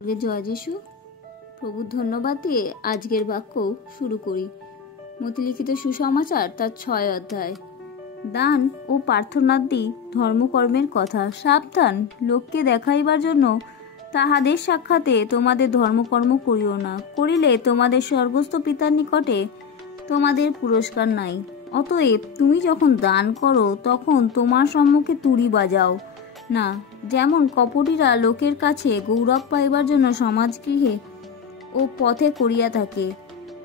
জয় যিশু। প্রভুর ধন্যবাদ দিয়ে আজকের বাক্য শুরু করি। মতিলিখিত সুসমাচার তার 6 অধ্যায়। দান ও প্রার্থনাদি ধর্মকর্মের কথা। সাবধান, লোককে দেখাইবার জন্য তাহাদের সাক্ষাতে তোমাদের ধর্মকর্ম করিও না, করিলে তোমাদের স্বর্গস্থ পিতার নিকটে তোমাদের পুরস্কার নাই। অতএব তুমি যখন দান করো তখন তোমার সম্মুখে তুড়ি বাজাও না, যেমন কপটীরা লোকের কাছে গৌরব পাইবার জন্য সমাজগৃহে ও পথে করিয়া থাকে।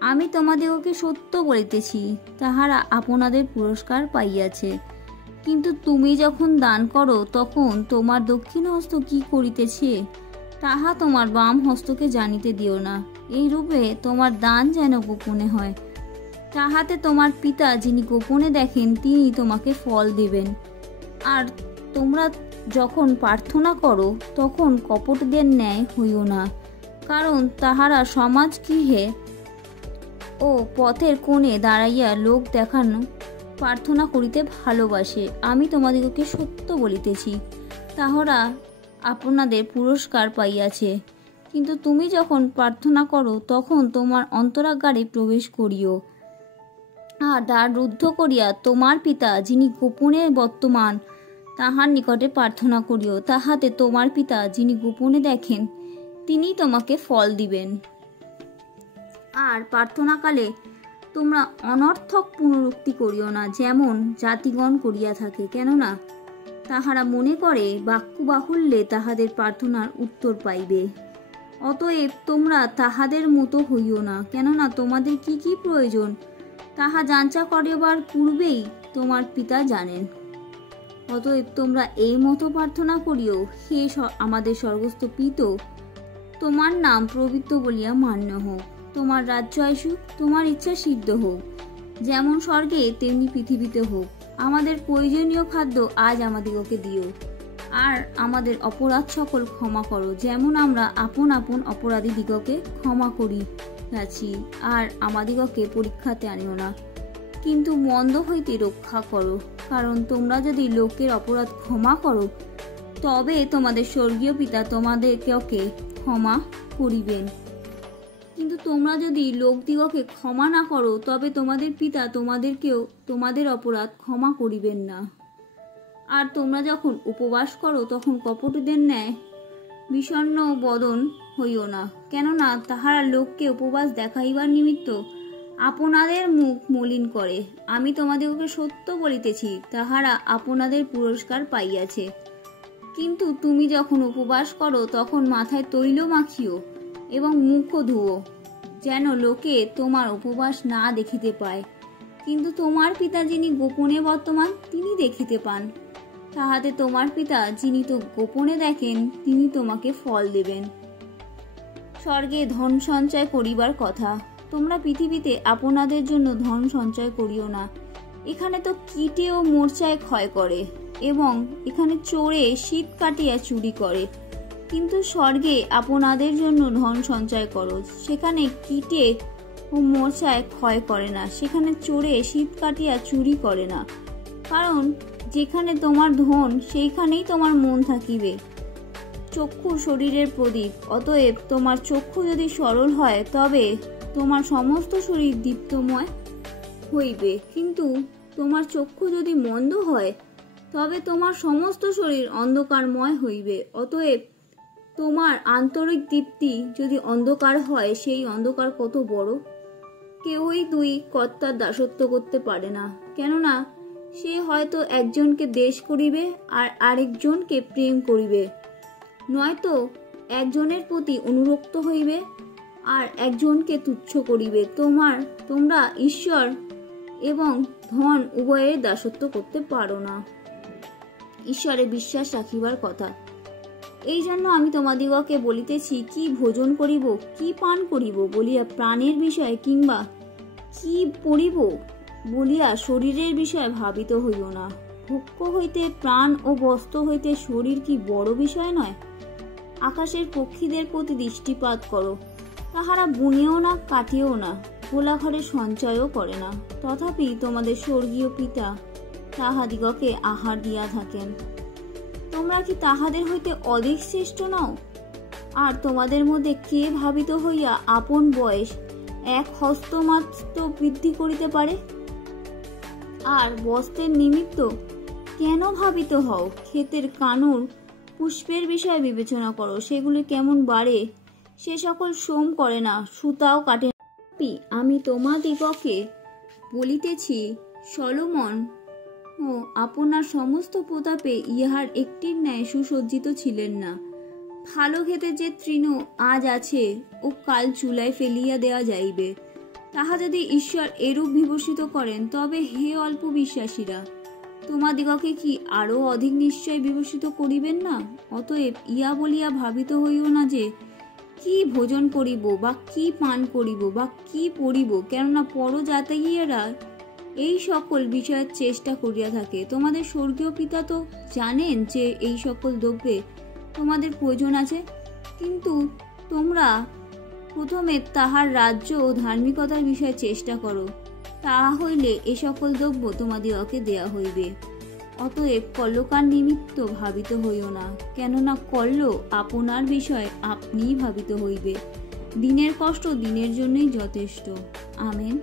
আমি তোমাদিগকে সত্য বলিতেছি, তাহারা আপনাদের পুরস্কার পাইয়াছে। কিন্তু তুমি যখন দান করো তখন তোমার দক্ষিণ হস্ত কি করিতেছে তাহা তোমার বাম হস্তকে জানিতে দিও না, এই রূপে তোমার দান যেন গোপনে হয়। তাহাতে তোমার পিতা যিনি গোপনে দেখেন তিনি তোমাকে ফল দিবেন। আর তোমরা যখন প্রার্থনা করো তখন কপটদের ন্যায় হইও না, কারণ তাহারা সমাজগৃহে ও পথের কোণে দাঁড়াইয়া লোক দেখানো প্রার্থনা করিতে ভালোবাসে। আমি তোমাদিগকে সত্য বলিতেছি, তাহারা আপনাদের পুরস্কার পাইয়াছে। কিন্তু তুমি যখন প্রার্থনা করো তখন তোমার অন্তরাগারে প্রবেশ করিও, আর দ্বার রুদ্ধ করিয়া তোমার পিতা যিনি গোপনে বর্তমান তাহার নিকটে প্রার্থনা করিও। তাহাতে তোমার পিতা যিনি গোপনে দেখেন তিনি তোমাকে ফল দিবেন। আর প্রার্থনাকালে তোমরা অনর্থক পুনরুক্তি করিও না, যেমন জাতিগণ করিয়া থাকে, কেননা তাহারা মনে করে বাক্য বাহুল্যে তাহাদের প্রার্থনার উত্তর পাইবে। অতএব তোমরা তাহাদের মতো হইও না, কেননা তোমাদের কি কি প্রয়োজন তাহা যাঞ্চা করিবার পূর্বেই তোমার পিতা জানেন। অতএব তোমরা এই মতো প্রার্থনা করিও, হে আমাদের স্বর্গস্থ পিতা, তোমার নাম পবিত্র বলিয়া মান্য হোক, তোমার রাজ্য আসুক, তোমার ইচ্ছা সিদ্ধ হোক, যেমন স্বর্গে তেমনি পৃথিবীতে হোক। আমাদের প্রয়োজনীয় খাদ্য আজ আমাদিগকে দিও, আর আমাদের অপরাধ সকল ক্ষমা করো, যেমন আমরা আপন আপন অপরাধী দিগকে ক্ষমা করিয়াছি। আর আমাদিগকে পরীক্ষাতে আনিও না, কিন্তু মন্দ হইতে রক্ষা করো, কারণ তোমরা যদি লোকের অপরাধ ক্ষমা করো তবে তোমাদের স্বর্গীয় পিতা তোমাদেরকে ক্ষমা করিবেন। কিন্তু তোমরা যদি লোকদিগকে ক্ষমা না করো তবে তোমাদের পিতা তোমাদেরকেও তোমাদের অপরাধ ক্ষমা করিবেন না। আর তোমরা যখন উপবাস করো তখন কপটীদের ন্যায় বিষণ্ণ বদন হইও না, কেননা তাহারা লোককে উপবাস দেখাইবার নিমিত্ত আপনাদের মুখ মলিন করে। আমি তোমাদেরকে সত্য বলিতেছি, তাহারা আপনাদের পুরস্কার পাইয়াছে। কিন্তু তুমি যখন উপবাস করো তখন মাথায় তৈল মাখিও এবং মুখও ধুও, যেন লোকে তোমার উপবাস না দেখিতে পায়, কিন্তু তোমার পিতা যিনি গোপনে বর্তমান তিনি দেখিতে পান। তাহাতে তোমার পিতা যিনি তো গোপনে দেখেন তিনি তোমাকে ফল দেবেন। স্বর্গে ধন সঞ্চয় করিবার কথা। তোমরা পৃথিবীতে আপনাদের জন্য ধন সঞ্চয় করিও না, এখানে তো কীটে ও মূর্ছায় ক্ষয় করে, এবং এখানে চোরে শীত কাটিয়া চুরি করে। কিন্তু স্বর্গে আপনাদের জন্য ধন সঞ্চয় করো, সেখানে কীটে ও মূর্ছায় ক্ষয় করে না, সেখানে চোরে শীত কাটিয়া চুরি করে না। কারণ যেখানে তোমার ধন সেইখানেই তোমার মন থাকিবে। চক্ষু শরীরের প্রদীপ। অতএব তোমার চক্ষু যদি সরল হয় তবে তোমার সমস্ত শরীর দীপ্তময় হইবে, কিন্তু তোমার চক্ষু যদি মন্দ হয় তবে তোমার সমস্ত শরীর অন্ধকারময় হইবে। অতএব তোমার আন্তরিক দীপ্তি যদি অন্ধকার হয়, সেই অন্ধকার কত বড়! কেউই দুই কর্তার দাসত্ব করতে পারে না, কেননা সে হয়তো একজনকে দেশ করিবে আর আরেকজনকে প্রেম করিবে, নয়তো একজনের প্রতি অনুরক্ত হইবে আর একজনকে তুচ্ছ করিবে। তোমরা ঈশ্বর এবং ধন উভয়ের দাসত্ব করতে পারো না। ঈশ্বরে বিশ্বাস রাখিবার কথা। এই জন্য আমি তোমাদিগকে বলিতেছি, কি ভোজন করিব, কি পান করিব বলিয়া প্রাণের বিষয়, কিংবা কি পরিব বলিয়া শরীরের বিষয়ে ভাবিত হইও না। ভোগ্য হইতে প্রাণ ও বস্ত্র হইতে শরীর কি বড় বিষয় নয়? আকাশের পক্ষীদের প্রতি দৃষ্টিপাত করো, তাহারা বুনেও না, কাটেও না, গোলাঘরে সঞ্চয়ও করে না, তথাপি তোমাদের স্বর্গীয় পিতা তাহাদিগকে আহার দিয়া থাকেন। তোমরা কি তাহাদের হইতে অধিক শ্রেষ্ঠ নও? আর তোমাদের মধ্যে কে ভাবিত হইয়া আপন বয়স এক হস্তমাত্র বৃদ্ধি করিতে পারে? আর বস্ত্রের নিমিত্ত কেন ভাবিত হও? ক্ষেতের কানুর পুষ্পের বিষয়ে বিবেচনা করো, সেগুলি কেমন বাড়ে, সে সকল শ্রম করে না, সুতাও কাটে না। আমি তোমাদিগকে বলিতেছি, সলোমন ও আপনার সমস্ত প্রতাপে ইহার একটির ন্যায় সুসজ্জিত ছিলেন না। ভালো খেতে যে তৃণ আজ আছে ও কাল চুলায় ফেলিয়া দেওয়া যাইবে, তাহা যদি ঈশ্বর এরূপ বিভূষিত করেন, তবে হে অল্প বিশ্বাসীরা, তোমাদিগকে কি আরো অধিক নিশ্চয় বিভূষিত করিবেন না? অতএব ইয়া বলিয়া ভাবিত হইও না যে কি ভোজন করিব বা কি পান করিব বা কি পরিব, কেননা পরজাতীয়রা এই সকল বিষয়ের চেষ্টা করিয়া থাকে। তোমাদের স্বর্গীয় পিতা তো জানেন যে এই সকল দ্রব্যে তোমাদের প্রয়োজন আছে, কিন্তু তোমরা প্রথমে তাহার রাজ্য ও ধার্মিকতার বিষয়ে চেষ্টা করো, তাহা হইলে এ সকল দ্রব্য তোমাদিগকে দেয়া হইবে। অতএব কল্যকার নিমিত্ত ভাবিত হইও না, কেননা কল্য আপনার বিষয় আপনিই ভাবিত হইবে। দিনের কষ্ট দিনের জন্যই যথেষ্ট। আমেন।